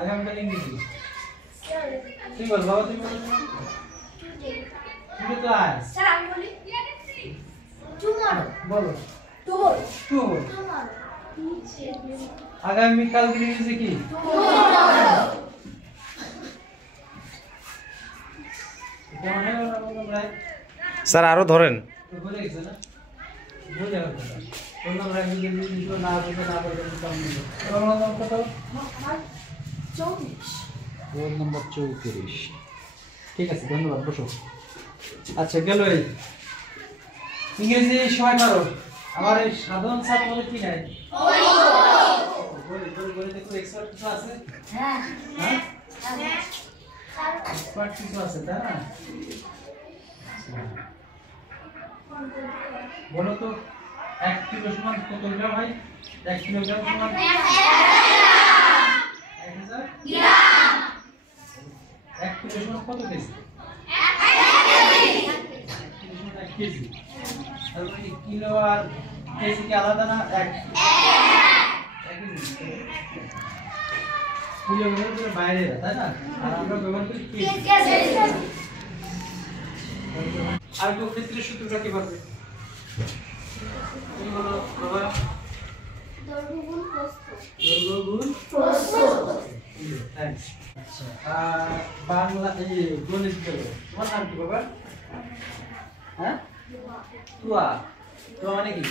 আগামীকাল ইংরেজি তুই বল বাবা তুমি বল তুমি তো আয় স্যার আমি বলি টুমরো বলো টুমরো আগামীকাল ইংরেজি কি কেমন হয় ওরা বললাম স্যার আরো ধরেন বলে গেছে না বুঝে গেল বললাম রাখবি যদি না বলতে না বলতে কেমন হবে রোল নম্বর কত 34 রোল নম্বর 34 ঠিক আছে ধন্যবাদ বসো আচ্ছা গেল এই ইংরেজি সময় পারো আমার এই সাধারণ ছাত্র বলে কি নাই বলে দেখো এক্সপার্ট কিছু আছে হ্যাঁ হ্যাঁ হ্যাঁ এক্সপার্ট কিছু আছে তাই না বলো তো 1 কিলো সমান কত গ্রাম হয় 1 কিলোগ্রাম সমান 1000 গ্রাম 1 কিলো সমান কত কেজি 1 কেজি তাহলে কি কিলো আর কেজি কি আলাদা না এক কিলো ব্যবহার করে বাইরে তাই না আর আমরা ব্যবহার করি কেজি আর কেউ ক্ষেত্রে সূত্রটা কি পারবে তুমি বলো বাবা দৈর্ঘ্য গুণ প্রস্থ থ্যাঙ্কস আচ্ছা বাংলা এই গণিত গেল তোমার নাম কি বাবা হ্যাঁ তুয়া তো মানে কি